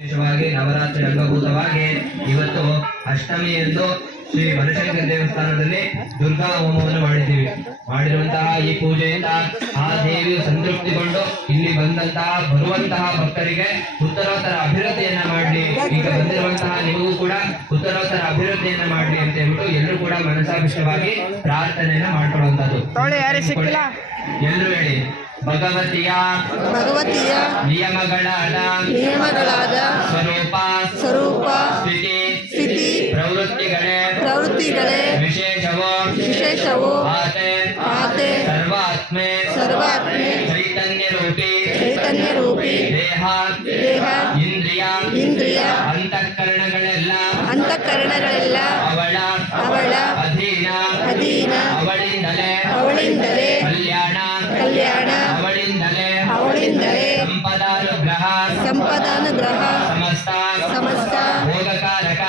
ವಿಶೇಷವಾಗಿ ನವರಾತ್ರಿ ಅಂಗಭೂತವಾಗಿ ಇವತ್ತು ಅಷ್ಟಮಿಯಂದು ಶ್ರೀ ಬನಶಂಕರ ದೇವಸ್ಥಾನದಲ್ಲಿ ದುರ್ಗಾ ಹೋಮವನ್ನು ಮಾಡಿರುವಂತಹ ಈ ಪೂಜೆಯಿಂದ ಆ ದೇವಿಯು ಸಂತೃಪ್ತಿಗೊಂಡು ಇಲ್ಲಿ ಬರುವಂತಹ ಭಕ್ತರಿಗೆ ಉತ್ತರೋತ್ತರ ಅಭಿವೃದ್ಧಿಯನ್ನ ಮಾಡಲಿ, ಈಗ ಬಂದಿರುವಂತಹ ನಿಮಗೂ ಕೂಡ ಉತ್ತರೋತ್ತರ ಅಭಿವೃದ್ಧಿಯನ್ನ ಮಾಡಲಿ ಅಂತ ಹೇಳ್ಬಿಟ್ಟು ಎಲ್ಲರೂ ಕೂಡ ಮನಸಾಭಿಷ್ಟವಾಗಿ ಪ್ರಾರ್ಥನೆಯನ್ನ ಮಾಡ್ಕೊಳ್ಳುವಂತದ್ದು. ಎಲ್ಲರೂ ಹೇಳಿ, ಭಗವತಿಯ ನಿಯಮಗಳಾದ ಸ್ವರೂಪ ಸ್ಥಿತಿ ಪ್ರವೃತ್ತಿಗಳೇ ವಿಶೇಷವು ಆತೆ ಸರ್ವಾತ್ಮೆ ಚೈತನ್ಯ ರೂಪಿ ದೇಹ ಇಂದ್ರಿಯ ಅಂತಃಕರಣಗಳೆಲ್ಲ ಅವಳ ಅಧೀನ ಅವಳಿಂದಲೇ ಕಲ್ಯಾಣ ಅವಳಿಂದಲೇ ಸಂಪದಾನುಗ್ರಹ ಸಮಸ್ತ ಬೋಧಕಾರಕ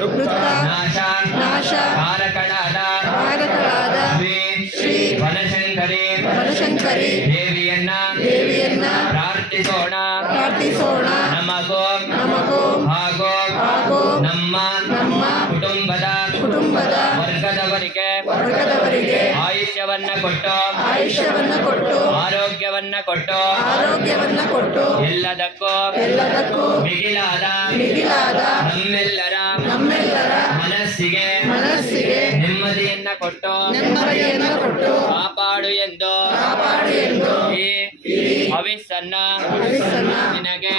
ದುಃಖ ನಾಶ ಕಾರಕಳಾದ ಶ್ರೀ ಬನಶಂಕರಿ ದೇವಿಯನ್ನ ಪ್ರಾರ್ಥಿಸೋಣ. ನಮಗೋ ಹಾಗೂ ನಮ್ಮ ಕುಟುಂಬದ ವರ್ಗದವರಿಗೆ ಆಯುಷ್ಯವನ್ನ ಕೊಟ್ಟು ಆರೋಗ್ಯವನ್ನ ಕೊಟ್ಟು ಎಲ್ಲದಕ್ಕೂ ಮಿಗಿಲಾದ ನಮ್ಮೆಲ್ಲರ ಮನಸ್ಸಿಗೆ ನೆಮ್ಮದಿಯನ್ನ ಕೊಟ್ಟು ಕಾಪಾಡು ಎಂದು ಈ ಹವಿಸ್ಸನ್ನ ನಿನಗೆ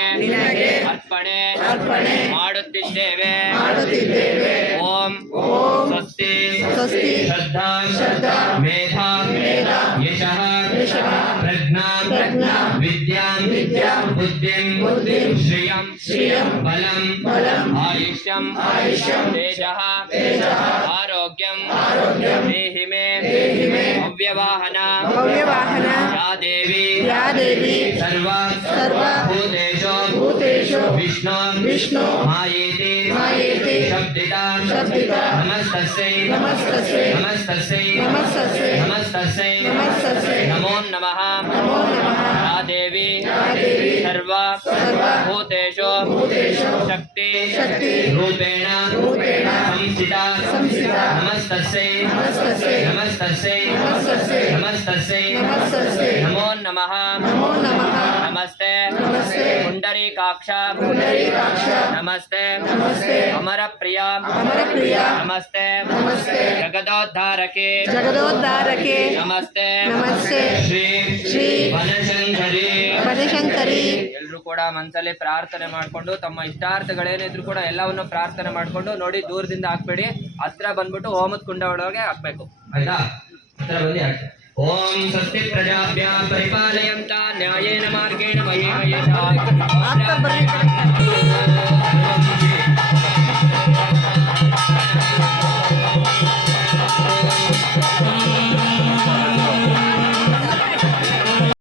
ಅರ್ಪಣೆ ಮಾಡುತ್ತಿದ್ದೇವೆ. ಓಂ ಸ್ವಸ್ತಿ ಶ್ರದ್ಧಾ ಮೇಧಾ ಯಶಃ ಪ್ರಜ್ಞಾ ವಿದ್ಯಾಂ ಬುದ್ಧಿಂ ಶ್ರಿಯಂ ಬಲಂ ಆಯುಷ್ಯಂ ತೇಜಃ ಆರೋಗ್ಯಂ ದೇಹಿ ಮೇ ಅವ್ಯವಾಹನ ಯಾ ದೇವಿ ಸರ್ವ ಭೂತೇಷು ವಿಷ್ಣು ಮಾಯೇತಿ ಶಬ್ದಿತಾ ನಮಸ್ತಸ್ಯೈ ನಮೋ ನಮಃ ಯಾ ದೇವಿ ಸರ್ವ ಭೂತೇಷು ಶಕ್ತಿ ರೂಪೇಣ ಸಂಸ್ಥಿತಾ ನಮಸ್ತಸ್ಯೈ ನಮೋ ನಮಃ ನಮಸ್ತೆ ಪುಂಡರೀಕಾಕ್ಷ ನಮಸ್ತೆ ಅಮರಪ್ರಿಯ ನಮಸ್ತೆ ಜಗದೋದ್ಧಾರಕೆ ನಮಸ್ತೆ ಶ್ರೀ ಬನಶಂಕರಿ. ಎಲ್ಲರೂ ಕೂಡ ಮನಸ್ಸಲ್ಲಿ ಪ್ರಾರ್ಥನೆ ಮಾಡಿಕೊಂಡು ತಮ್ಮ ಇಷ್ಟಾರ್ಥಗಳೇನಿದ್ರು ಕೂಡ ಎಲ್ಲವನ್ನು ಪ್ರಾರ್ಥನೆ ಮಾಡಿಕೊಂಡು ನೋಡಿ, ದೂರದಿಂದ ಹಾಕ್ಬೇಡಿ, ಹತ್ರ ಬಂದ್ಬಿಟ್ಟು ಹೋಮದ ಕುಂಡ ಒಳಗೆ ಹಾಕ್ಬೇಕು, ಆಯ್ತಾ? ಹತ್ರ ಬಂದು ಹಾಕಿ. ಓಂ ಸ್ವಸ್ತಿ ಪ್ರಜಾಭ್ಯಾಂ ಪರಿಪಾಲಯಂತ ನ್ಯಾಯೇನ ಮಾರ್ಗೇಣ ಮಹೇಶ